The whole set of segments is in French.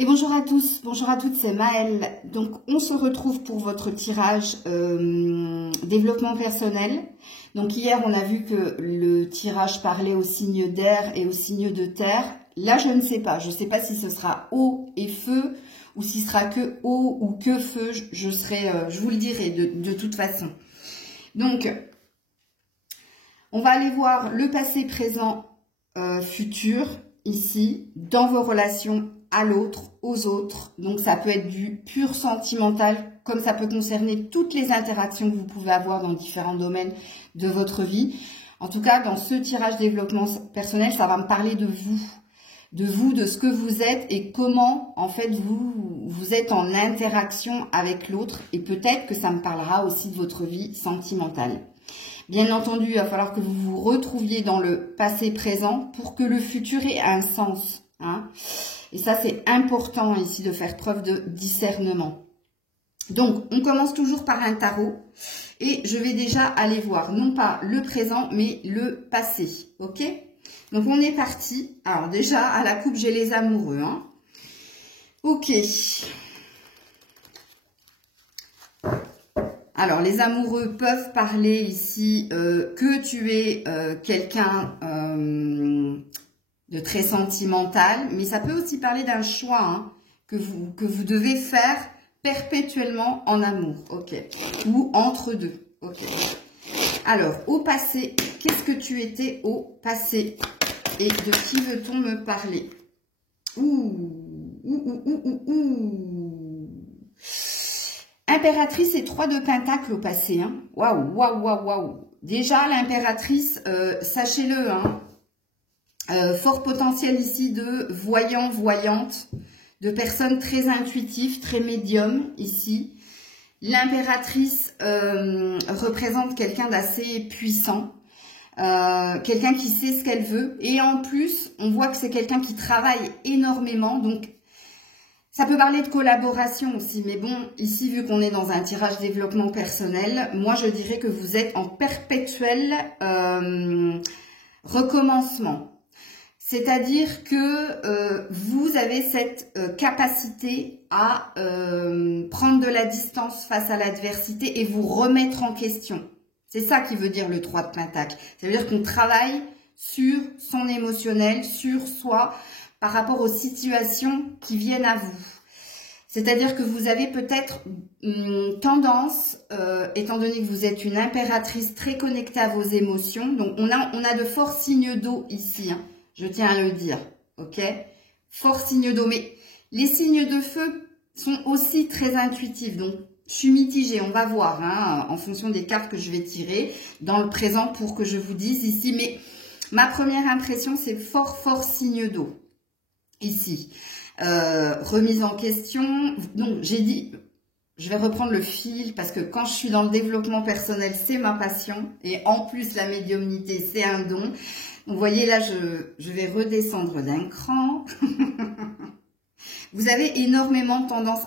Et bonjour à tous, bonjour à toutes, c'est Maëlle. Donc on se retrouve pour votre tirage développement personnel. Donc hier on a vu que le tirage parlait au signe d'air et au signe de terre. Là je ne sais pas, je ne sais pas si ce sera eau et feu ou si ce sera que eau ou que feu, je vous le dirai de toute façon. Donc on va aller voir le passé, présent, futur ici dans vos relations à l'autre, aux autres. Donc ça peut être du pur sentimental, comme ça peut concerner toutes les interactions que vous pouvez avoir dans différents domaines de votre vie. En tout cas, dans ce tirage développement personnel, ça va me parler de vous, de ce que vous êtes et comment en fait vous êtes en interaction avec l'autre, et peut-être que ça me parlera aussi de votre vie sentimentale. Bien entendu, il va falloir que vous vous retrouviez dans le passé présent pour que le futur ait un sens, hein. Et ça, c'est important ici de faire preuve de discernement. Donc, on commence toujours par un tarot. Et je vais déjà aller voir, non pas le présent, mais le passé. Ok? Donc, on est parti. Alors, déjà, à la coupe, j'ai les amoureux, hein. Ok. Alors, les amoureux peuvent parler ici que tu es quelqu'un de très sentimental, mais ça peut aussi parler d'un choix, hein, que vous devez faire perpétuellement en amour, ok, ou entre deux, ok. Alors, au passé, qu'est-ce que tu étais au passé et de qui veut-on me parler? Impératrice et 3 de pentacles au passé, hein. Waouh, waouh, waouh, waouh. Déjà, l'impératrice, sachez-le, hein, fort potentiel ici de voyants, voyantes, de personnes très intuitives, très médiums ici. L'impératrice représente quelqu'un d'assez puissant, quelqu'un qui sait ce qu'elle veut. Et en plus, on voit que c'est quelqu'un qui travaille énormément. Donc, ça peut parler de collaboration aussi. Mais bon, ici, vu qu'on est dans un tirage développement personnel, moi, je dirais que vous êtes en perpétuel recommencement. C'est-à-dire que vous avez cette capacité à prendre de la distance face à l'adversité et vous remettre en question. C'est ça qui veut dire le 3 de Pentacle. Ça veut dire qu'on travaille sur son émotionnel, sur soi, par rapport aux situations qui viennent à vous. C'est-à-dire que vous avez peut-être tendance, étant donné que vous êtes une impératrice très connectée à vos émotions, donc on a de forts signes d'eau ici, hein. Je tiens à le dire, ok? Fort signe d'eau, mais les signes de feu sont aussi très intuitifs. Donc, je suis mitigée, on va voir, hein, en fonction des cartes que je vais tirer dans le présent pour que je vous dise ici. Mais ma première impression, c'est fort signe d'eau ici. Remise en question. Donc, j'ai dit, je vais reprendre le fil parce que quand je suis dans le développement personnel, c'est ma passion. Et en plus, la médiumnité, c'est un don. Vous voyez là, je vais redescendre d'un cran. Vous avez énormément tendance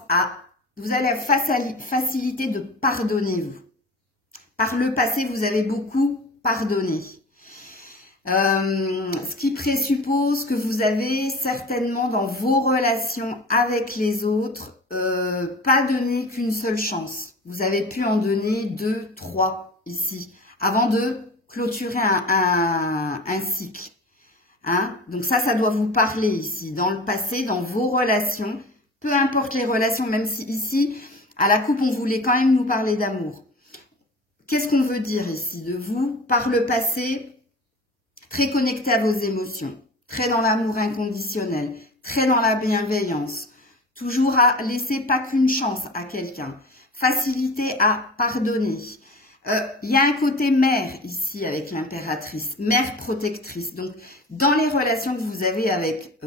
vous avez la facilité de pardonner, vous. Par le passé, vous avez beaucoup pardonné. Ce qui présuppose que vous avez certainement dans vos relations avec les autres, pas donné qu'une seule chance. Vous avez pu en donner 2, 3 ici, avant de clôturer un cycle, hein. Donc ça doit vous parler ici, dans le passé, dans vos relations, peu importe les relations, même si ici, à la coupe, on voulait quand même nous parler d'amour. Qu'est-ce qu'on veut dire ici de vous? Par le passé, très connecté à vos émotions, très dans l'amour inconditionnel, très dans la bienveillance, toujours à laisser pas qu'une chance à quelqu'un, facilité à pardonner. Il y a un côté mère ici avec l'impératrice, mère protectrice. Donc, dans les relations que vous avez avec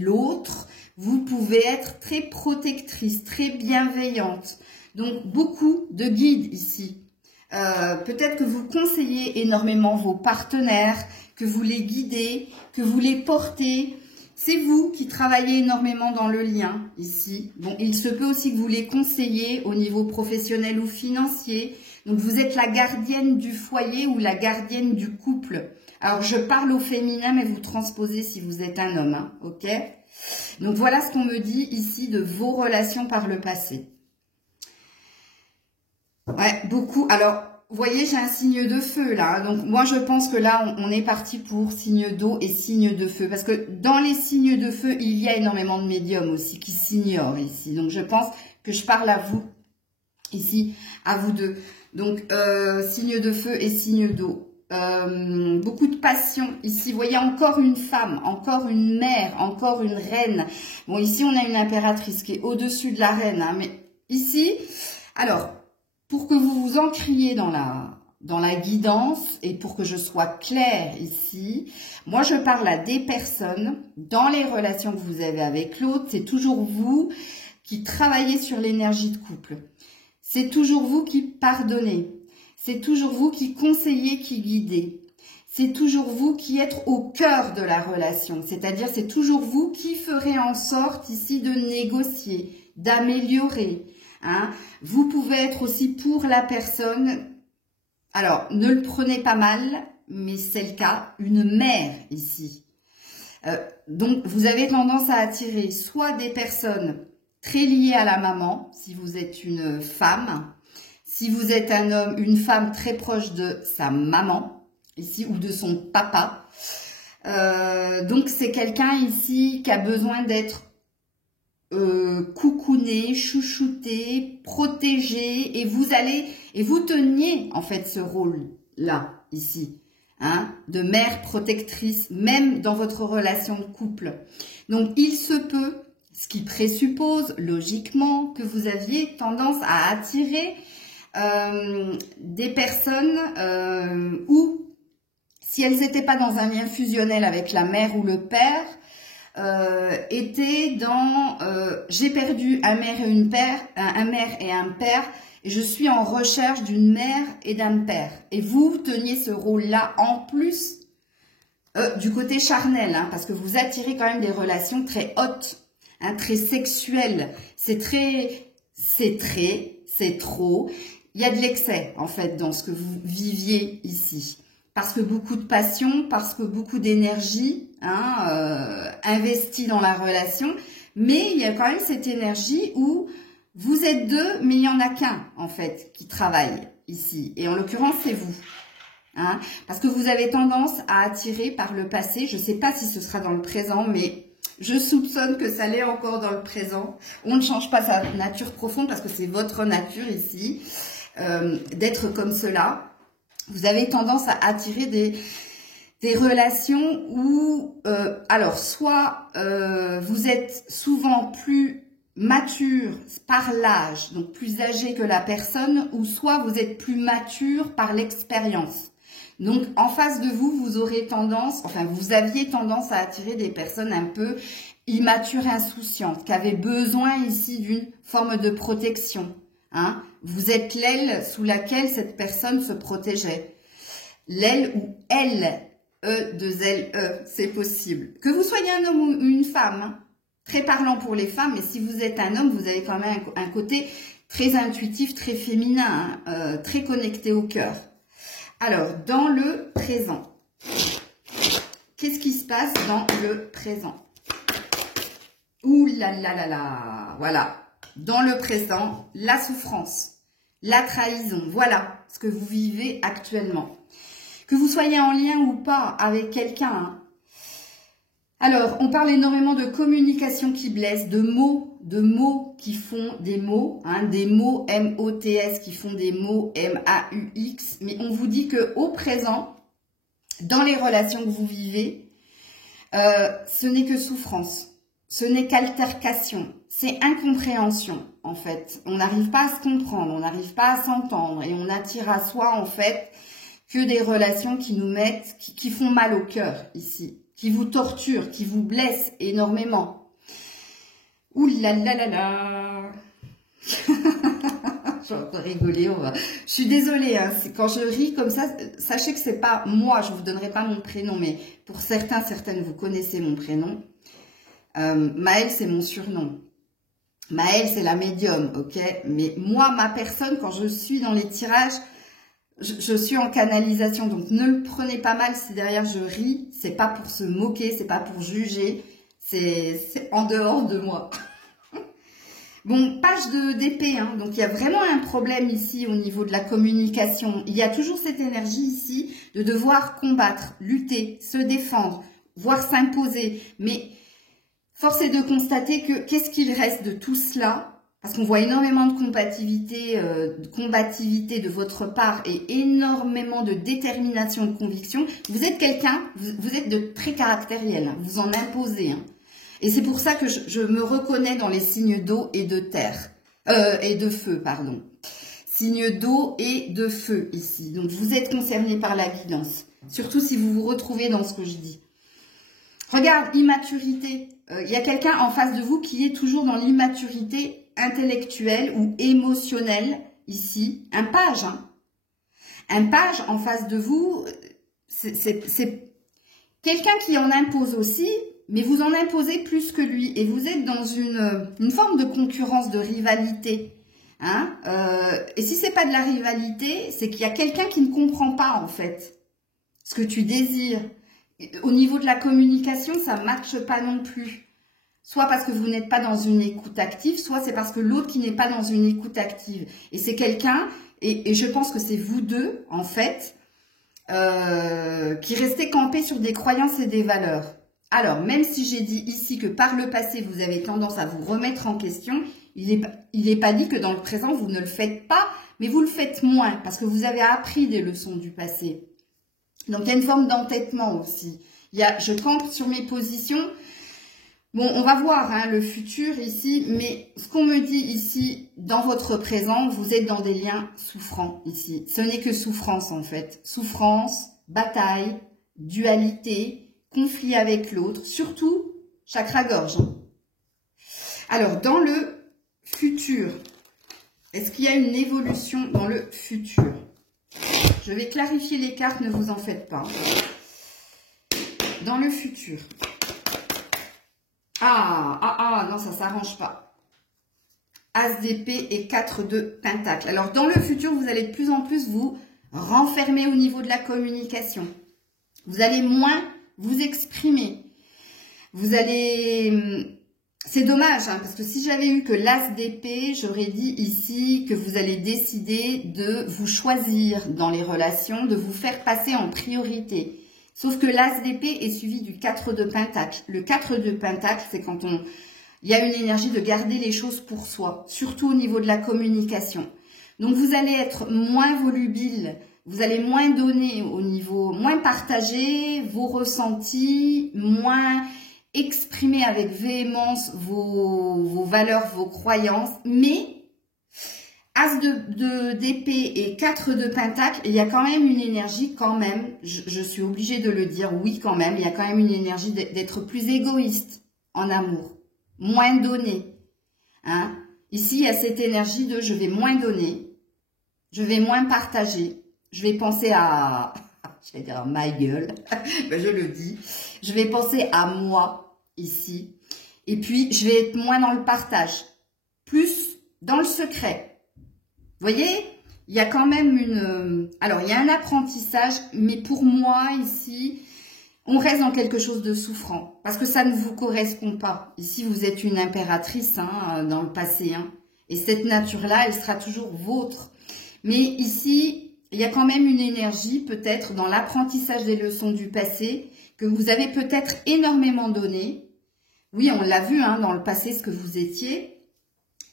l'autre, vous pouvez être très protectrice, très bienveillante. Donc, beaucoup de guides ici. Peut-être que vous conseillez énormément vos partenaires, que vous les guidez, que vous les portez. C'est vous qui travaillez énormément dans le lien ici. Bon, il se peut aussi que vous les conseillez au niveau professionnel ou financier. Donc, vous êtes la gardienne du foyer ou la gardienne du couple. Alors, je parle au féminin, mais vous transposez si vous êtes un homme, hein, ok? Donc voilà ce qu'on me dit ici de vos relations par le passé. Ouais, beaucoup. Alors, vous voyez, j'ai un signe de feu là. Donc moi, je pense que là, on est parti pour signe d'eau et signe de feu. Parce que dans les signes de feu, il y a énormément de médiums aussi qui s'ignorent ici. Donc je pense que je parle à vous, ici, à vous deux. Donc, signe de feu et signe d'eau. Beaucoup de passion. Ici, vous voyez, encore une femme, encore une mère, encore une reine. Bon, ici, on a une impératrice qui est au-dessus de la reine. Hein, mais ici, alors... Pour que vous vous ancriez dans la guidance et pour que je sois claire ici, moi je parle à des personnes dans les relations que vous avez avec l'autre. C'est toujours vous qui travaillez sur l'énergie de couple. C'est toujours vous qui pardonnez. C'est toujours vous qui conseillez, qui guidez. C'est toujours vous qui êtes au cœur de la relation. C'est-à-dire c'est toujours vous qui ferez en sorte ici de négocier, d'améliorer. Hein. Vous pouvez être aussi pour la personne, alors ne le prenez pas mal, mais c'est le cas, une mère ici. Donc vous avez tendance à attirer soit des personnes très liées à la maman, si vous êtes une femme, si vous êtes un homme, une femme très proche de sa maman, ici, ou de son papa. Donc c'est quelqu'un ici qui a besoin d'être coucouné, chouchouté, protégé, et vous teniez en fait ce rôle là ici, hein, de mère protectrice, même dans votre relation de couple. Donc il se peut, ce qui présuppose logiquement que vous aviez tendance à attirer des personnes où si elles n'étaient pas dans un lien fusionnel avec la mère ou le père, était dans j'ai perdu un mère et un père et je suis en recherche d'une mère et d'un père. Et vous teniez ce rôle-là en plus du côté charnel, hein, parce que vous attirez quand même des relations très hautes, hein, très sexuelles. C'est trop. Il y a de l'excès en fait dans ce que vous viviez ici. Parce que beaucoup de passion, parce que beaucoup d'énergie investie dans la relation. Mais il y a quand même cette énergie où vous êtes deux, mais il n'y en a qu'un, en fait, qui travaille ici. Et en l'occurrence, c'est vous. Hein, parce que vous avez tendance à attirer par le passé. Je ne sais pas si ce sera dans le présent, mais je soupçonne que ça l'est encore dans le présent. On ne change pas sa nature profonde parce que c'est votre nature ici, d'être comme cela. Vous avez tendance à attirer des relations où, alors, soit vous êtes souvent plus mature par l'âge, donc plus âgé que la personne, ou soit vous êtes plus mature par l'expérience. Donc, en face de vous, vous aurez tendance, enfin, vous aviez tendance à attirer des personnes un peu immatures, insouciantes, qui avaient besoin ici d'une forme de protection. Hein. Vous êtes l'aile sous laquelle cette personne se protégeait. L'aile ou elle, E2LE, c'est possible. Que vous soyez un homme ou une femme, hein, très parlant pour les femmes, mais si vous êtes un homme, vous avez quand même un côté très intuitif, très féminin, hein, très connecté au cœur. Alors, dans le présent, qu'est-ce qui se passe dans le présent? Ouh là là là là, voilà. Dans le présent, la souffrance, la trahison, voilà ce que vous vivez actuellement. Que vous soyez en lien ou pas avec quelqu'un. Hein. Alors, on parle énormément de communication qui blesse, de mots qui font des mots, hein, des mots M-O-T-S qui font des mots M-A-U-X. Mais on vous dit que au présent, dans les relations que vous vivez, ce n'est que souffrance, ce n'est qu'altercation, c'est incompréhension en fait. On n'arrive pas à se comprendre, on n'arrive pas à s'entendre et on attire à soi en fait que des relations qui nous mettent, qui font mal au cœur ici, qui vous torturent, qui vous blessent énormément. Ouh là là là là. Je vais encore rigoler, Je suis désolée, hein, quand je ris comme ça, sachez que c'est pas moi, je vous donnerai pas mon prénom, mais pour certaines, vous connaissez mon prénom. Maëlle, c'est mon surnom. Maëlle, c'est la médium, ok? Mais moi, ma personne, quand je suis dans les tirages, je suis en canalisation, donc ne le prenez pas mal si derrière je ris. C'est pas pour se moquer, c'est pas pour juger. C'est en dehors de moi. Bon, page d'épée, hein. Donc il y a vraiment un problème ici au niveau de la communication. Il y a toujours cette énergie ici de devoir combattre, lutter, se défendre, voire s'imposer. Mais force est de constater que qu'est-ce qu'il reste de tout cela? Parce qu'on voit énormément de combativité de votre part et énormément de détermination, de conviction. Vous êtes quelqu'un, vous êtes de très caractériel, hein. Vous en imposez, hein. Et c'est pour ça que je me reconnais dans les signes d'eau et de terre. Et de feu, pardon. Signes d'eau et de feu ici. Donc vous êtes concerné par la guidance. Surtout si vous vous retrouvez dans ce que je dis. Regarde, immaturité. Il y a quelqu'un en face de vous qui est toujours dans l'immaturité intellectuelle ou émotionnelle ici. Un page, hein. Un page en face de vous, c'est quelqu'un qui en impose aussi. Mais vous en imposez plus que lui et vous êtes dans une forme de concurrence, de rivalité. Hein, et si c'est pas de la rivalité, c'est qu'il y a quelqu'un qui ne comprend pas en fait ce que tu désires. Au niveau de la communication, ça ne matche pas non plus. Soit parce que vous n'êtes pas dans une écoute active, soit c'est parce que l'autre qui n'est pas dans une écoute active. Et c'est quelqu'un, et je pense que c'est vous deux en fait, qui restez campés sur des croyances et des valeurs. Alors, même si j'ai dit ici que par le passé, vous avez tendance à vous remettre en question, il n'est pas dit que dans le présent, vous ne le faites pas, mais vous le faites moins, parce que vous avez appris des leçons du passé. Donc, il y a une forme d'entêtement aussi. Je campe sur mes positions. Bon, on va voir hein, le futur ici, mais ce qu'on me dit ici, dans votre présent, vous êtes dans des liens souffrants ici. Ce n'est que souffrance en fait. Souffrance, bataille, dualité, conflit avec l'autre, surtout chakra-gorge. Alors, dans le futur, est-ce qu'il y a une évolution dans le futur? Je vais clarifier les cartes, ne vous en faites pas. Dans le futur. Non, ça ne s'arrange pas. As d'épée et 4 de pentacle. Alors, dans le futur, vous allez de plus en plus vous renfermer au niveau de la communication. Vous allez moins vous exprimer. Vous allez... C'est dommage, hein, parce que si j'avais eu que l'as d'épée, j'aurais dit ici que vous allez décider de vous choisir dans les relations, de vous faire passer en priorité. Sauf que l'as d'épée est suivi du 4 de pentacle. Le 4 de pentacle, c'est quand il y a une énergie de garder les choses pour soi, surtout au niveau de la communication. Donc vous allez être moins volubile, vous allez moins donner au niveau, moins partager vos ressentis, moins exprimer avec véhémence vos valeurs, vos croyances, mais As d'épée et 4 de pentacle, il y a quand même une énergie quand même, je suis obligée de le dire, oui quand même, il y a quand même une énergie d'être plus égoïste en amour, moins donner. Hein? Ici, il y a cette énergie de je vais moins donner, je vais moins partager, je vais penser à, je vais dire ma gueule, ben je le dis, je vais penser à moi ici, et puis je vais être moins dans le partage, plus dans le secret. Vous voyez, il y a quand même une... Alors, il y a un apprentissage, mais pour moi, ici, on reste dans quelque chose de souffrant. Parce que ça ne vous correspond pas. Ici, vous êtes une impératrice hein, dans le passé. Hein, et cette nature-là, elle sera toujours vôtre. Mais ici, il y a quand même une énergie, peut-être, dans l'apprentissage des leçons du passé, que vous avez peut-être énormément donné. Oui, on l'a vu hein, dans le passé, ce que vous étiez.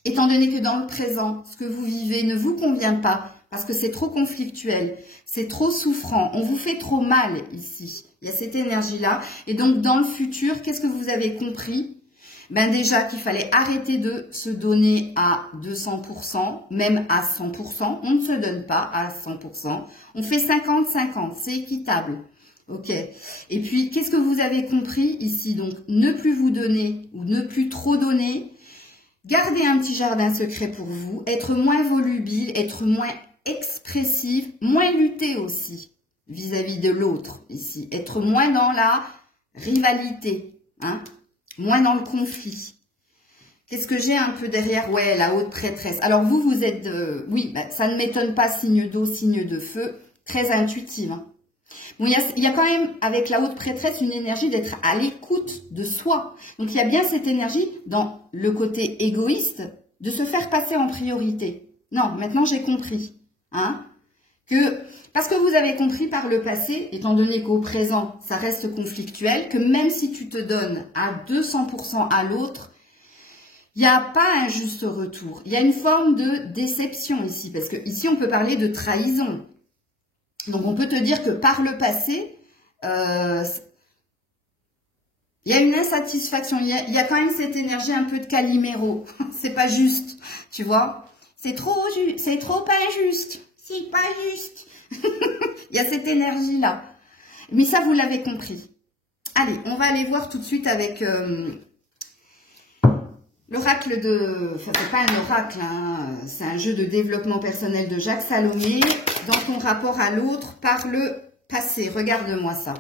Étant donné que dans le présent, ce que vous vivez ne vous convient pas, parce que c'est trop conflictuel, c'est trop souffrant, on vous fait trop mal ici. Il y a cette énergie-là. Et donc, dans le futur, qu'est-ce que vous avez compris? Ben déjà qu'il fallait arrêter de se donner à 200%, même à 100%. On ne se donne pas à 100%. On fait 50-50, c'est équitable. Ok. Et puis, qu'est-ce que vous avez compris ici? Donc, ne plus vous donner ou ne plus trop donner. Gardez un petit jardin secret pour vous, être moins volubile, être moins expressive, moins lutter aussi vis-à-vis de l'autre ici, être moins dans la rivalité, hein, moins dans le conflit. Qu'est-ce que j'ai un peu derrière? Ouais, la haute prêtresse. Alors vous, vous êtes, oui, bah, ça ne m'étonne pas, signe d'eau, signe de feu, très intuitive. Hein. Bon, il y a quand même, avec la haute prêtresse, une énergie d'être à l'écoute de soi. Donc, il y a bien cette énergie dans le côté égoïste de se faire passer en priorité. Non, maintenant j'ai compris. Hein, parce que vous avez compris par le passé, étant donné qu'au présent, ça reste conflictuel, que même si tu te donnes à 200% à l'autre, il n'y a pas un juste retour. Il y a une forme de déception ici, parce que ici on peut parler de trahison. Donc on peut te dire que par le passé, il y a une insatisfaction, il y a quand même cette énergie un peu de Calimero. C'est pas juste, tu vois. C'est trop injuste. C'est pas juste. Il y a cette énergie-là. Mais ça, vous l'avez compris. Allez, on va aller voir tout de suite avec l'oracle de... Enfin, c'est pas un oracle, hein, c'est un jeu de développement personnel de Jacques Salomé dans ton rapport à l'autre par le passé. Regarde-moi ça.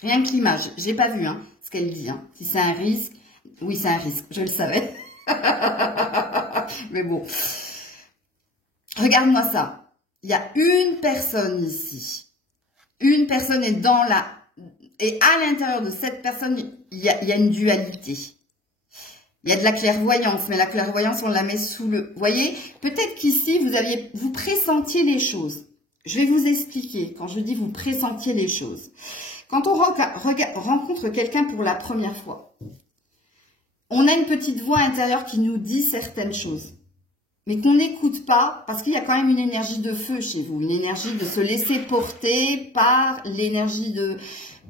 Rien que l'image. J'ai pas vu hein, ce qu'elle dit. Hein. Si c'est un risque... Oui, c'est un risque. Je le savais. Mais bon. Regarde-moi ça. Il y a une personne ici. Une personne est dans la... Et à l'intérieur de cette personne, il y a une dualité. Il y a de la clairvoyance, mais la clairvoyance, on la met sous le... Vous voyez, peut-être qu'ici, vous pressentiez les choses. Je vais vous expliquer quand je dis vous pressentiez les choses. Quand on rencontre quelqu'un pour la première fois, on a une petite voix intérieure qui nous dit certaines choses. Mais qu'on n'écoute pas, parce qu'il y a quand même une énergie de feu chez vous, une énergie de se laisser porter par l'énergie de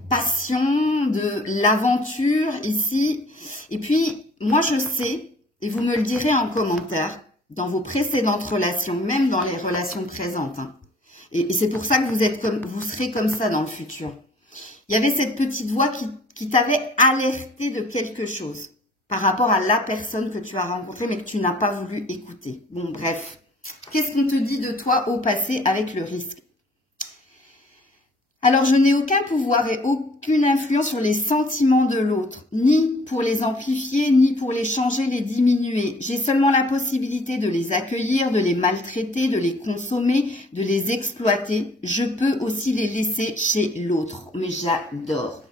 passion, de l'aventure ici. Et puis, moi je sais, et vous me le direz en commentaire, dans vos précédentes relations, même dans les relations présentes, hein, et c'est pour ça que vous serez comme ça dans le futur. Il y avait cette petite voix qui t'avait alerté de quelque chose par rapport à la personne que tu as rencontrée, mais que tu n'as pas voulu écouter. Bon, bref. Qu'est-ce qu'on te dit de toi au passé avec le risque? Alors, je n'ai aucun pouvoir et aucune influence sur les sentiments de l'autre, ni pour les amplifier, ni pour les changer, les diminuer. J'ai seulement la possibilité de les accueillir, de les maltraiter, de les consommer, de les exploiter. Je peux aussi les laisser chez l'autre. Mais j'adore.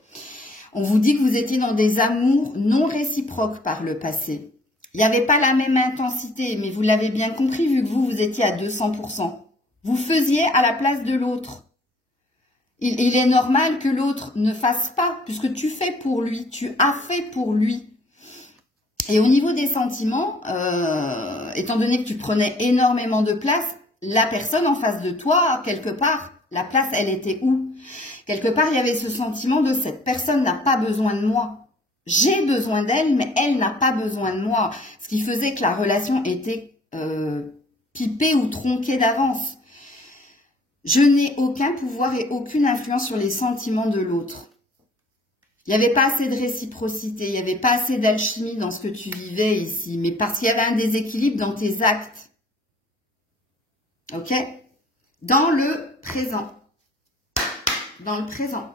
On vous dit que vous étiez dans des amours non réciproques par le passé. Il n'y avait pas la même intensité, mais vous l'avez bien compris vu que vous étiez à 200%. Vous faisiez à la place de l'autre. Il est normal que l'autre ne fasse pas, puisque tu fais pour lui, tu as fait pour lui. Et au niveau des sentiments, étant donné que tu prenais énormément de place, la personne en face de toi, quelque part, la place, elle était où ? Quelque part, il y avait ce sentiment de cette personne n'a pas besoin de moi. J'ai besoin d'elle, mais elle n'a pas besoin de moi. Ce qui faisait que la relation était pipée ou tronquée d'avance. Je n'ai aucun pouvoir et aucune influence sur les sentiments de l'autre. Il n'y avait pas assez de réciprocité, il n'y avait pas assez d'alchimie dans ce que tu vivais ici, mais parce qu'il y avait un déséquilibre dans tes actes. Ok ? Dans le présent. Dans le présent.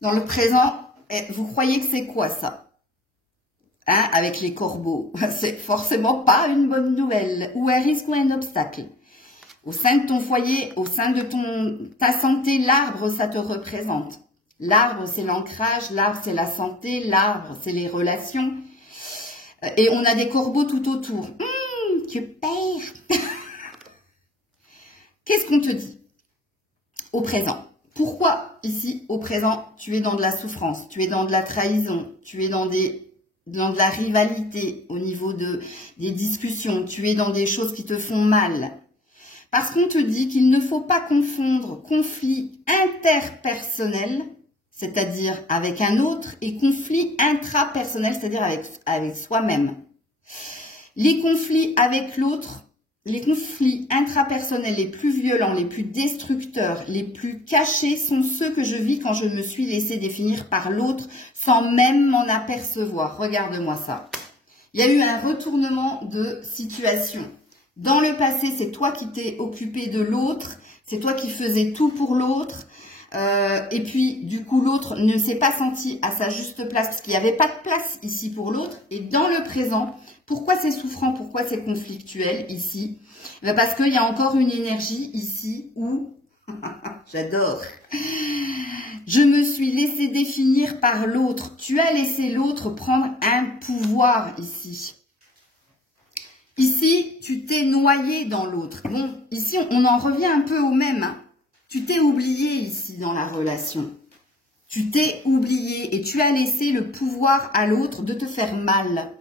Dans le présent, vous croyez que c'est quoi ça? Hein, avec les corbeaux. C'est forcément pas une bonne nouvelle. Ou un risque ou un obstacle. Au sein de ton foyer, au sein de ta santé, l'arbre, ça te représente. L'arbre, c'est l'ancrage, l'arbre, c'est la santé, l'arbre, c'est les relations. Et on a des corbeaux tout autour. Super. Qu'est-ce qu'on te dit au présent? Pourquoi ici, au présent, tu es dans de la souffrance, tu es dans de la trahison, tu es dans de la rivalité au niveau des discussions, tu es dans des choses qui te font mal? Parce qu'on te dit qu'il ne faut pas confondre conflit interpersonnel, c'est-à-dire avec un autre, et conflit intrapersonnel, c'est-à-dire avec soi-même. Les conflits avec l'autre, les conflits intrapersonnels les plus violents, les plus destructeurs, les plus cachés sont ceux que je vis quand je me suis laissé définir par l'autre sans même m'en apercevoir. Regarde-moi ça. Il y a eu un retournement de situation. Dans le passé, c'est toi qui t'es occupé de l'autre, c'est toi qui faisais tout pour l'autre. Et puis, du coup, l'autre ne s'est pas senti à sa juste place parce qu'il n'y avait pas de place ici pour l'autre. Et dans le présent, pourquoi c'est souffrant, pourquoi c'est conflictuel ici? Parce qu'il y a encore une énergie ici où, j'adore, je me suis laissé définir par l'autre. Tu as laissé l'autre prendre un pouvoir ici. Ici, tu t'es noyé dans l'autre. Bon, ici, on en revient un peu au même, hein. Tu t'es oublié ici dans la relation. Tu t'es oublié et tu as laissé le pouvoir à l'autre de te faire mal.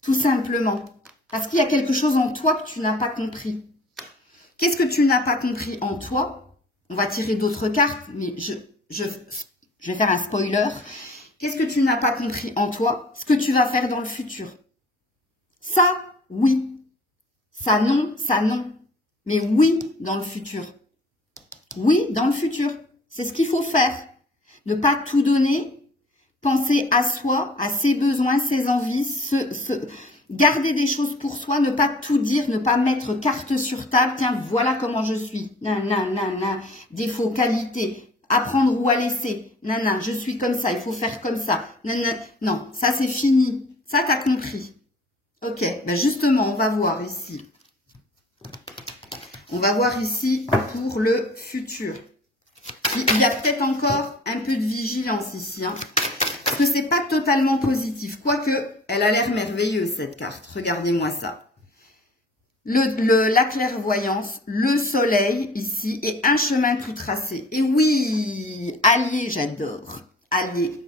Tout simplement. Parce qu'il y a quelque chose en toi que tu n'as pas compris. Qu'est-ce que tu n'as pas compris en toi? On va tirer d'autres cartes, mais je vais faire un spoiler. Qu'est-ce que tu n'as pas compris en toi? Ce que tu vas faire dans le futur. Ça, oui. Ça, non, ça, non. Mais oui, dans le futur. Oui, dans le futur. C'est ce qu'il faut faire. Ne pas tout donner. Penser à soi, à ses besoins, ses envies. Garder des choses pour soi. Ne pas tout dire. Ne pas mettre carte sur table. Tiens, voilà comment je suis. Nan, nan, nan, nan. Défauts, qualités. Apprendre ou à laisser. Nan, nan, je suis comme ça. Il faut faire comme ça. Nan, nan. Non, ça c'est fini. Ça, t'as compris. Ok, ben justement, on va voir ici. On va voir ici pour le futur. Il y a peut-être encore un peu de vigilance ici, hein, parce que c'est pas totalement positif. Quoique, elle a l'air merveilleuse cette carte. Regardez-moi ça. La clairvoyance, le soleil ici et un chemin tout tracé. Et oui, allié, j'adore. Allié.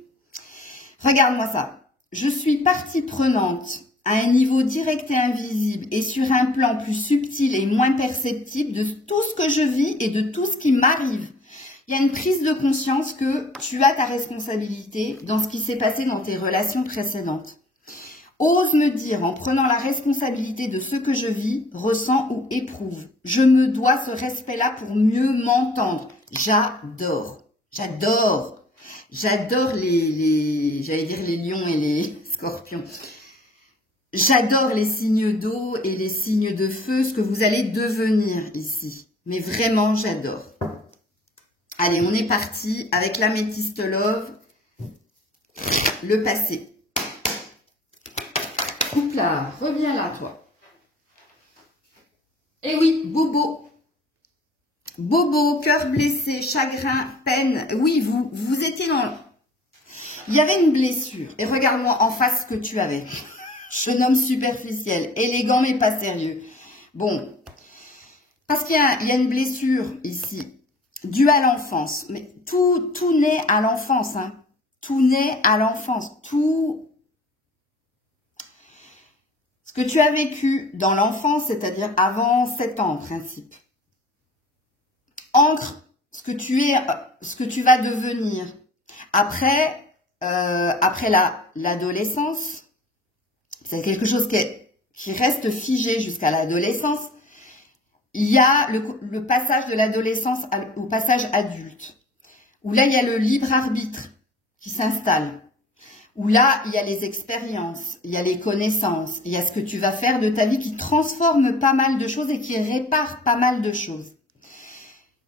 Regarde-moi ça. Je suis partie prenante à un niveau direct et invisible et sur un plan plus subtil et moins perceptible de tout ce que je vis et de tout ce qui m'arrive. Il y a une prise de conscience que tu as ta responsabilité dans ce qui s'est passé dans tes relations précédentes. Ose me dire en prenant la responsabilité de ce que je vis, ressens ou éprouve. Je me dois ce respect-là pour mieux m'entendre. J'adore. J'adore. J'adore j'allais dire les lions et les scorpions. J'adore les signes d'eau et les signes de feu, ce que vous allez devenir ici. Mais vraiment, j'adore. Allez, on est parti avec l'améthyste love, le passé. Coupe là, reviens là, toi. Eh oui, bobo. Bobo, cœur blessé, chagrin, peine. Oui, vous étiez dans... Il y avait une blessure. Et regarde-moi en face ce que tu avais. Jeune homme superficiel, élégant mais pas sérieux. Bon, parce qu'il y a une blessure ici, due à l'enfance. Mais tout naît à l'enfance, hein. Tout naît à l'enfance. Tout ce que tu as vécu dans l'enfance, c'est-à-dire avant 7 ans en principe, ancre ce que tu es, ce que tu vas devenir. Après l'adolescence. C'est quelque chose qui reste figé jusqu'à l'adolescence. Il y a le passage de l'adolescence au passage adulte. Où là, il y a le libre arbitre qui s'installe. Où là, il y a les expériences, il y a les connaissances, il y a ce que tu vas faire de ta vie qui transforme pas mal de choses et qui répare pas mal de choses.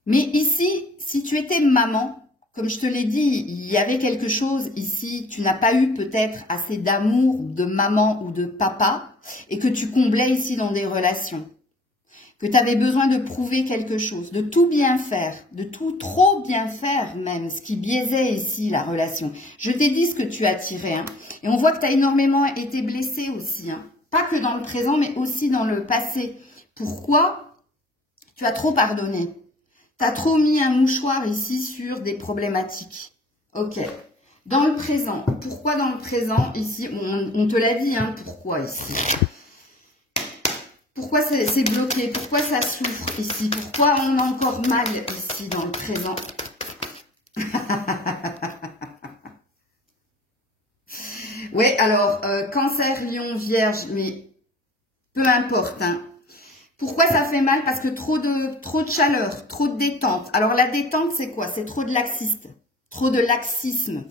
Mais ici, si tu étais maman, comme je te l'ai dit, il y avait quelque chose ici, tu n'as pas eu peut-être assez d'amour de maman ou de papa et que tu comblais ici dans des relations. Que tu avais besoin de prouver quelque chose, de tout bien faire, de tout trop bien faire même, ce qui biaisait ici la relation. Je t'ai dit ce que tu as tiré, hein, et on voit que tu as énormément été blessé aussi, hein, pas que dans le présent mais aussi dans le passé. Pourquoi? Tu as trop pardonné. Tu as trop mis un mouchoir ici sur des problématiques. Ok. Dans le présent. Pourquoi dans le présent ici? On te l'a dit, hein, pourquoi ici? Pourquoi c'est bloqué? Pourquoi ça souffre ici? Pourquoi on a encore mal ici dans le présent? Oui, alors, cancer, lion, vierge, mais peu importe, hein. Pourquoi ça fait mal? Parce que trop de chaleur, trop de détente. Alors la détente, c'est quoi? C'est trop de laxisme. Trop de laxisme.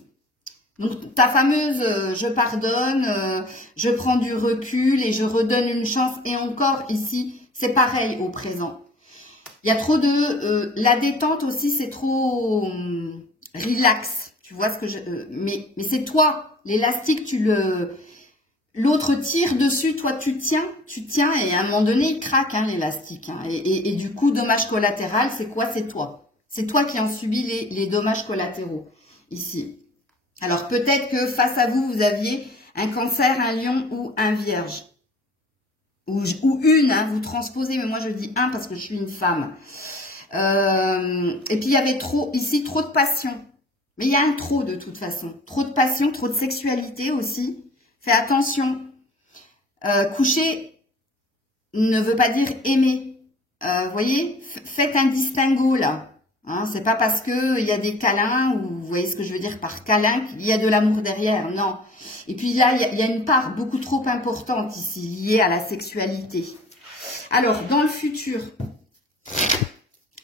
Donc ta fameuse je pardonne, je prends du recul et je redonne une chance. Et encore ici, c'est pareil au présent. Il y a trop de... la détente aussi, c'est trop relax. Tu vois ce que je... mais c'est toi. L'élastique, l'autre tire dessus, toi tu tiens, et à un moment donné, il craque, hein, l'élastique. Hein, et du coup, dommage collatéral, c'est quoi? C'est toi. C'est toi qui en subis les dommages collatéraux, ici. Alors, peut-être que face à vous, vous aviez un cancer, un lion ou un vierge. Ou une, hein, vous transposez, mais moi je dis un parce que je suis une femme. Et puis, il y avait ici trop de passion. Mais il y a un trop de toute façon. Trop de passion, trop de sexualité aussi. Fais attention. Coucher ne veut pas dire aimer. Voyez, faites un distinguo là. Hein, c'est pas parce que il y a des câlins, ou vous voyez ce que je veux dire par câlin, qu'il y a de l'amour derrière. Non. Et puis là, il y a une part beaucoup trop importante ici, liée à la sexualité. Alors, dans le futur,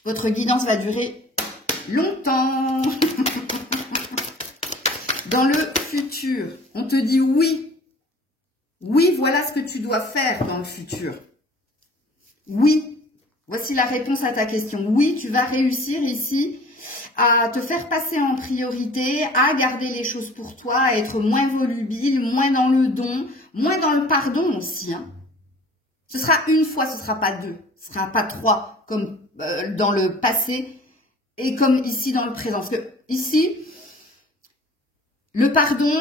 votre guidance va durer longtemps. Dans le futur, on te dit oui. Oui, voilà ce que tu dois faire dans le futur. Oui. Voici la réponse à ta question. Oui, tu vas réussir ici à te faire passer en priorité, à garder les choses pour toi, à être moins volubile, moins dans le don, moins dans le pardon aussi. Hein. Ce sera une fois, ce ne sera pas deux, ce ne sera pas trois, comme dans le passé et comme ici dans le présent. Parce que ici, le pardon,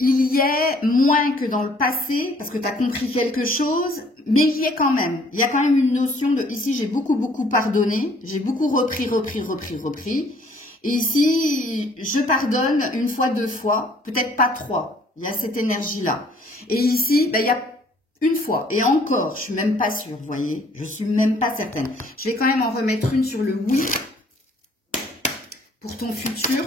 il y est moins que dans le passé, parce que tu as compris quelque chose, mais il y est quand même. Il y a quand même une notion de... Ici, j'ai beaucoup pardonné, j'ai beaucoup repris. Et ici, je pardonne une fois, deux fois, peut-être pas trois. Il y a cette énergie-là. Et ici, ben, il y a une fois. Et encore, je suis même pas sûre, vous voyez. Je suis même pas certaine. Je vais quand même en remettre une sur le oui pour ton futur.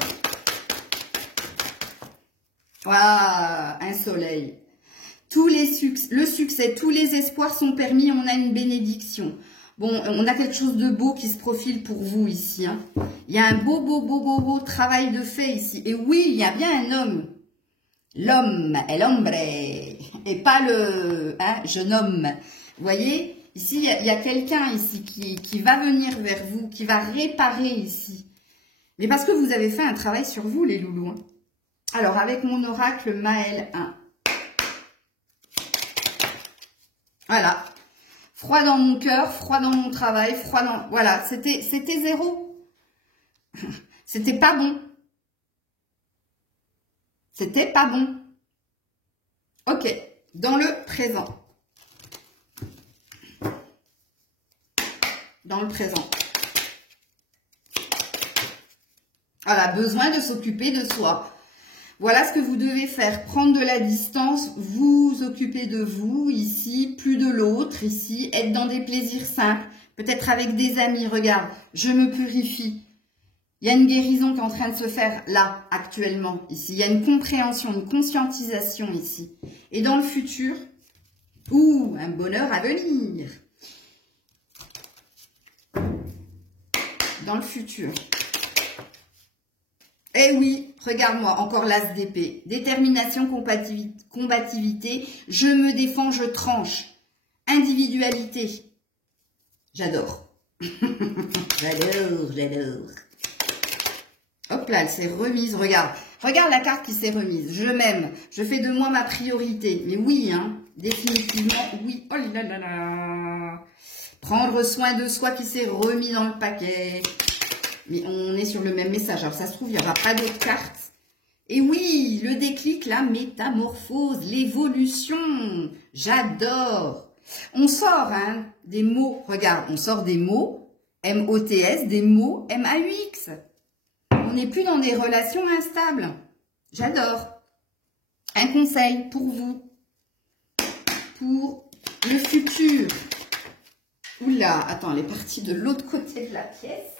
Ah, un soleil. Le succès, tous les espoirs sont permis, on a une bénédiction. Bon, on a quelque chose de beau qui se profile pour vous ici. Hein. Il y a un beau travail de fait ici. Et oui, il y a bien un homme. L'homme, el hombre. Et pas le jeune homme. Vous voyez, ici, il y a quelqu'un ici qui va venir vers vous, qui va réparer ici. Mais parce que vous avez fait un travail sur vous, les loulous. Hein. Alors, avec mon oracle Maël 1. Voilà. Froid dans mon cœur, froid dans mon travail, froid dans... Voilà, c'était zéro. C'était pas bon. C'était pas bon. Ok, dans le présent. Dans le présent. Voilà, besoin de s'occuper de soi. Voilà ce que vous devez faire, prendre de la distance, vous occuper de vous, ici, plus de l'autre, ici, être dans des plaisirs simples, peut-être avec des amis, regarde, je me purifie. Il y a une guérison qui est en train de se faire là, actuellement, ici. Il y a une compréhension, une conscientisation ici. Et dans le futur, un bonheur à venir. Dans le futur. Eh oui, regarde-moi, encore l'as d'épée. Détermination, combativité, je me défends, je tranche. Individualité. J'adore. J'adore. Hop là, elle s'est remise, regarde. Regarde la carte qui s'est remise. Je m'aime, je fais de moi ma priorité. Mais oui, hein, définitivement, oui. Oh là là là. Prendre soin de soi qui s'est remis dans le paquet. Mais on est sur le même message. Alors, ça se trouve, il n'y aura pas d'autres cartes. Et oui, le déclic, la métamorphose, l'évolution. J'adore. On sort hein, des mots. Regarde, on sort des mots M-O-T-S, des mots M-A-U-X. On n'est plus dans des relations instables. J'adore. Un conseil pour vous. Pour le futur. Oula, attends, elle est partie de l'autre côté de la pièce.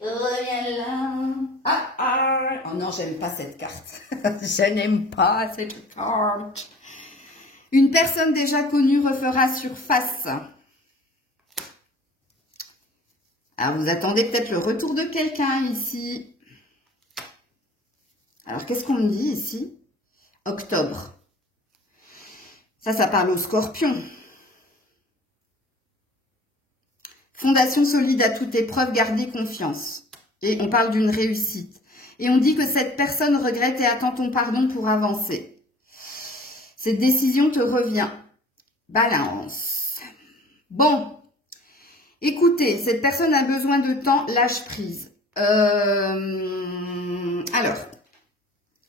Reviens là. Oh non, j'aime pas cette carte. Je n'aime pas cette carte. Une personne déjà connue refera surface. Alors, vous attendez peut-être le retour de quelqu'un ici. Alors, qu'est-ce qu'on me dit ici? Octobre. Ça parle au scorpion. Fondation solide à toute épreuve, gardez confiance. Et on parle d'une réussite. Et on dit que cette personne regrette et attend ton pardon pour avancer. Cette décision te revient. Balance. Bon. Écoutez, cette personne a besoin de temps, lâche prise. Alors,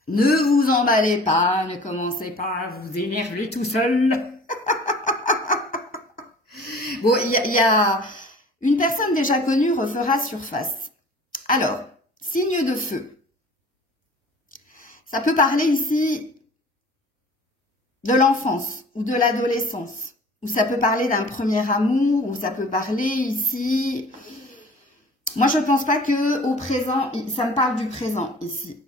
ne vous emballez pas, ne commencez pas à vous énerver tout seul. Bon, il y a une personne déjà connue refera surface. Alors, signe de feu. Ça peut parler ici de l'enfance ou de l'adolescence. Ou ça peut parler d'un premier amour, ou ça peut parler ici... Moi, je ne pense pas que au présent, ça me parle du présent ici.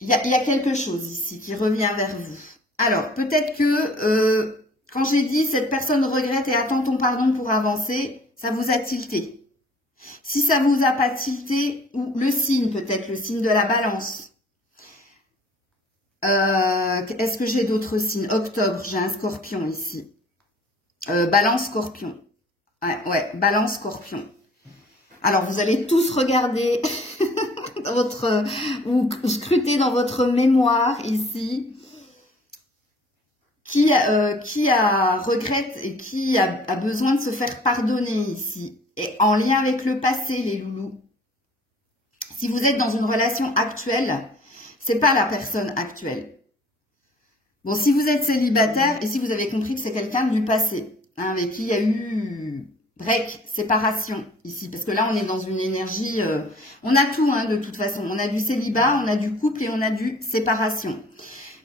Il y a quelque chose ici qui revient vers vous. Alors, peut-être que quand j'ai dit cette personne regrette et attend ton pardon pour avancer, ça vous a tilté. Si ça vous a pas tilté, ou le signe peut-être, le signe de la balance. Est-ce que j'ai d'autres signes? Octobre, j'ai un scorpion ici. Balance scorpion. Ouais, balance scorpion. Alors, vous allez tous regarder ou scruter dans votre mémoire ici qui regrette et qui a besoin de se faire pardonner ici. Et en lien avec le passé, les loulous. Si vous êtes dans une relation actuelle, c'est pas la personne actuelle. Bon, si vous êtes célibataire et si vous avez compris que c'est quelqu'un du passé, hein, avec qui il y a eu break, séparation ici, parce que là on est dans une énergie, on a tout hein, de toute façon, on a du célibat, on a du couple et on a du séparation.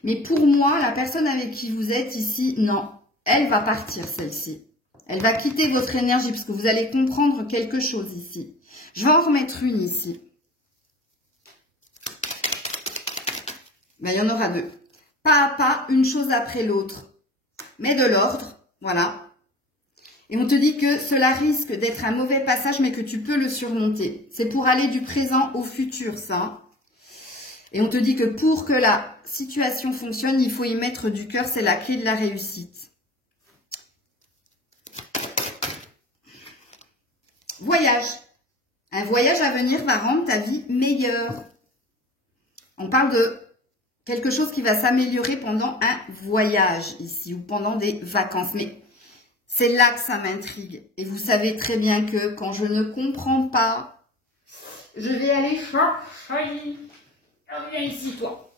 Mais pour moi, la personne avec qui vous êtes ici, non, elle va partir celle-ci. Elle va quitter votre énergie parce que vous allez comprendre quelque chose ici. Je vais en remettre une ici. Ben, il y en aura deux. Pas à pas, une chose après l'autre. Mais de l'ordre, voilà. Et on te dit que cela risque d'être un mauvais passage, mais que tu peux le surmonter. C'est pour aller du présent au futur, ça. Et on te dit que pour que la situation fonctionne, il faut y mettre du cœur. C'est la clé de la réussite. Voyage. Un voyage à venir va rendre ta vie meilleure. On parle de quelque chose qui va s'améliorer pendant un voyage ici ou pendant des vacances. Mais c'est là que ça m'intrigue. Et vous savez très bien que quand je ne comprends pas, je vais aller chercher. Viens ici, toi.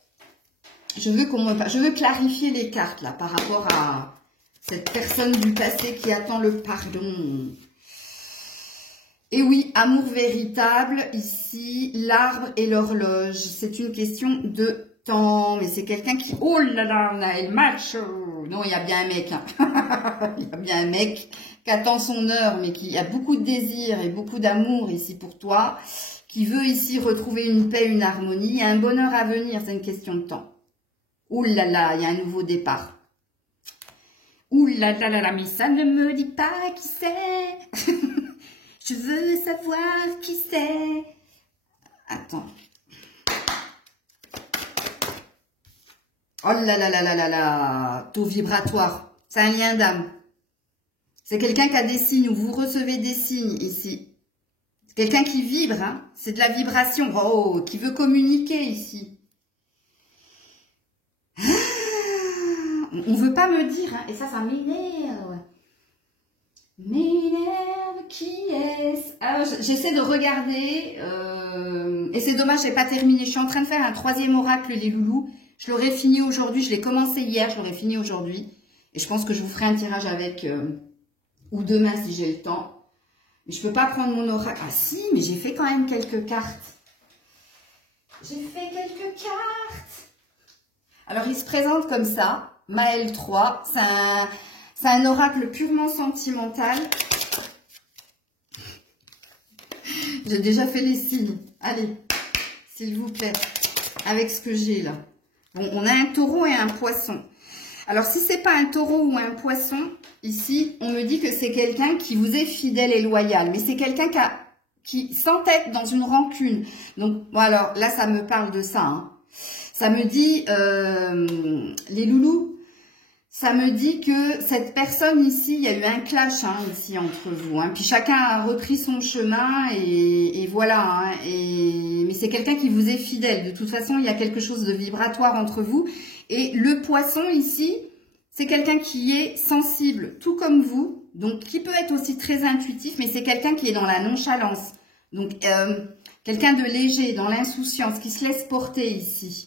Je veux clarifier les cartes là par rapport à cette personne du passé qui attend le pardon. Et oui, amour véritable, ici, l'arbre et l'horloge. C'est une question de temps, mais c'est quelqu'un qui... Oh là là, on a le match. Non, il y a bien un mec. Hein. Il y a bien un mec qui attend son heure, mais qui a beaucoup de désir et beaucoup d'amour ici pour toi, qui veut ici retrouver une paix, une harmonie. Il y a un bonheur à venir, c'est une question de temps. Oh là là, il y a un nouveau départ. Ouh là là là là, mais ça ne me dit pas qui c'est. Je veux savoir qui c'est. Attends. Oh là là là là là là. Taux vibratoire. C'est un lien d'âme. C'est quelqu'un qui a des signes, ou vous recevez des signes ici. C'est quelqu'un qui vibre, hein. C'est de la vibration. Oh, qui veut communiquer ici. On ne veut pas me dire, hein. Et ça m'énerve. M'énerve, qui est-ce? Alors, j'essaie de regarder, et c'est dommage, j'ai pas terminé. Je suis en train de faire un troisième oracle, les loulous. Je l'aurais fini aujourd'hui, je l'ai commencé hier, je l'aurais fini aujourd'hui. Et je pense que je vous ferai un tirage avec, ou demain si j'ai le temps. Mais je peux pas prendre mon oracle. Ah si, mais j'ai fait quand même quelques cartes. J'ai fait quelques cartes. Alors, il se présente comme ça, Maël 3, c'est un oracle purement sentimental. J'ai déjà fait les signes. Allez, s'il vous plaît, avec ce que j'ai là. Bon, on a un taureau et un poisson. Alors, si c'est pas un taureau ou un poisson, ici, on me dit que c'est quelqu'un qui vous est fidèle et loyal. Mais c'est quelqu'un qui s'entête dans une rancune. Donc, bon, alors, là, ça me parle de ça. Hein. Ça me dit, les loulous, ça me dit que cette personne ici, il y a eu un clash ici entre vous. Puis chacun a repris son chemin et voilà. Mais c'est quelqu'un qui vous est fidèle. De toute façon, il y a quelque chose de vibratoire entre vous. Et le poisson ici, c'est quelqu'un qui est sensible, tout comme vous. Donc, qui peut être aussi très intuitif, mais c'est quelqu'un qui est dans la nonchalance. Donc, quelqu'un de léger, dans l'insouciance, qui se laisse porter ici.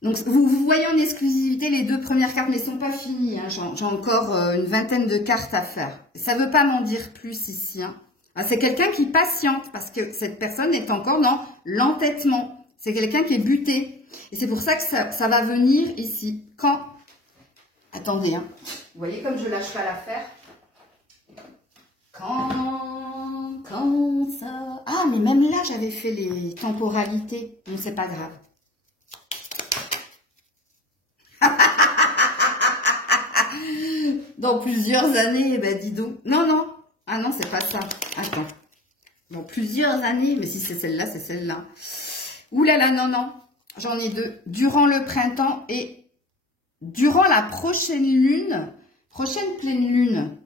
Donc, vous voyez en exclusivité les 2 premières cartes, mais elles ne sont pas finies. J'ai encore une vingtaine de cartes à faire. Ça ne veut pas m'en dire plus ici. C'est quelqu'un qui patiente, parce que cette personne est encore dans l'entêtement. C'est quelqu'un qui est buté. Et c'est pour ça que ça va venir ici. Quand... Attendez, Vous voyez comme je lâche pas l'affaire. Quand ça... Ah, mais même là, j'avais fait les temporalités. Non, c'est pas grave. Dans plusieurs années, ben dis donc. Non, non. Ah non, c'est pas ça. Attends. Dans plusieurs années, mais si c'est celle-là, c'est celle-là. Ouh là là, non, non. J'en ai 2. Durant le printemps et durant la prochaine lune, prochaine pleine lune,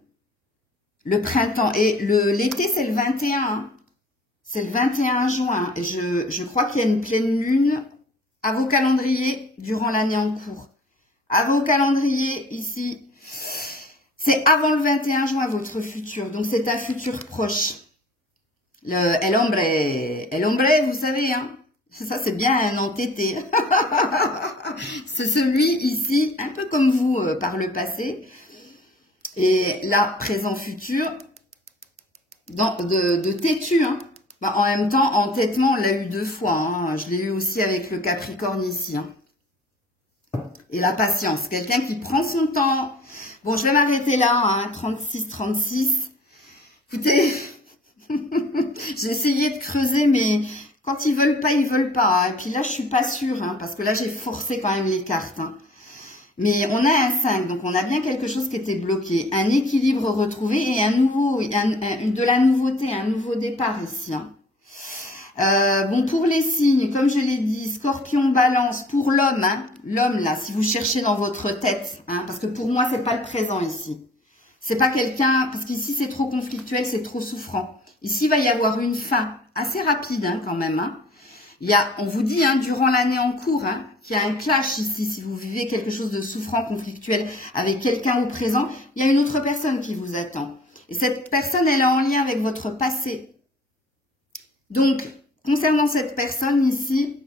le printemps et l'été, c'est le 21. C'est le 21 juin. Et je crois qu'il y a une pleine lune à vos calendriers durant l'année en cours. À vos calendriers ici, c'est avant le 21 juin votre futur. Donc c'est un futur proche. Le El Hombre, vous savez, ça c'est bien un entêté. C'est celui ici, un peu comme vous par le passé. Et là, présent, futur, de têtu. En même temps, entêtement, on l'a eu 2 fois. Je l'ai eu aussi avec le Capricorne ici. Et la patience, quelqu'un qui prend son temps. Bon, je vais m'arrêter là, 36. Écoutez, j'ai essayé de creuser, mais quand ils veulent pas, ils veulent pas. Et puis là, je suis pas sûre, parce que là, j'ai forcé quand même les cartes. Mais on a un 5, donc on a bien quelque chose qui était bloqué. Un équilibre retrouvé et de la nouveauté, un nouveau départ ici. Bon, pour les signes, comme je l'ai dit, Scorpion, Balance, pour l'homme, l'homme là, si vous cherchez dans votre tête, parce que pour moi, c'est pas le présent ici. C'est pas quelqu'un, parce qu'ici, c'est trop conflictuel, c'est trop souffrant. Ici, il va y avoir une fin assez rapide quand même. On vous dit, durant l'année en cours, qu'il y a un clash ici, si vous vivez quelque chose de souffrant, conflictuel avec quelqu'un au présent, il y a une autre personne qui vous attend. Et cette personne, elle est en lien avec votre passé. Donc, concernant cette personne ici,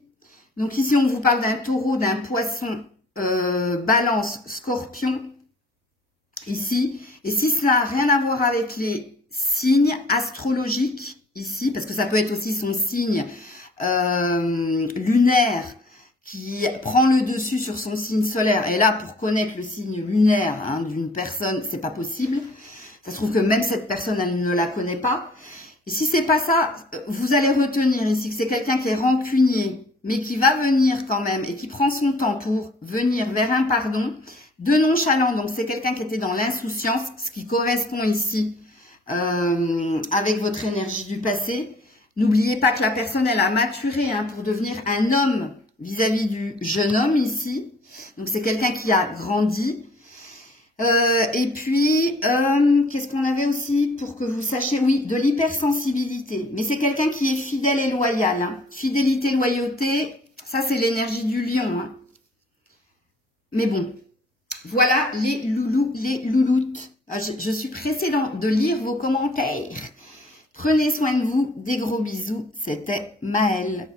donc ici, on vous parle d'un taureau, d'un poisson, balance, scorpion, ici. Et si cela n'a rien à voir avec les signes astrologiques, ici, parce que ça peut être aussi son signe lunaire qui prend le dessus sur son signe solaire. Et là, pour connaître le signe lunaire d'une personne, c'est pas possible. Ça se trouve que même cette personne, elle ne la connaît pas. Et si c'est pas ça, vous allez retenir ici que c'est quelqu'un qui est rancunier, mais qui va venir quand même et qui prend son temps pour venir vers un pardon, de nonchalant. Donc c'est quelqu'un qui était dans l'insouciance, ce qui correspond ici avec votre énergie du passé. N'oubliez pas que la personne, elle a maturé pour devenir un homme vis-à-vis du jeune homme ici. Donc, c'est quelqu'un qui a grandi. Et puis, qu'est-ce qu'on avait aussi pour que vous sachiez? Oui, de l'hypersensibilité. Mais c'est quelqu'un qui est fidèle et loyal. Fidélité, loyauté, ça, c'est l'énergie du lion. Mais bon, voilà les loulous, les louloutes. Je suis pressée de lire vos commentaires. Prenez soin de vous, des gros bisous, c'était Maëlle.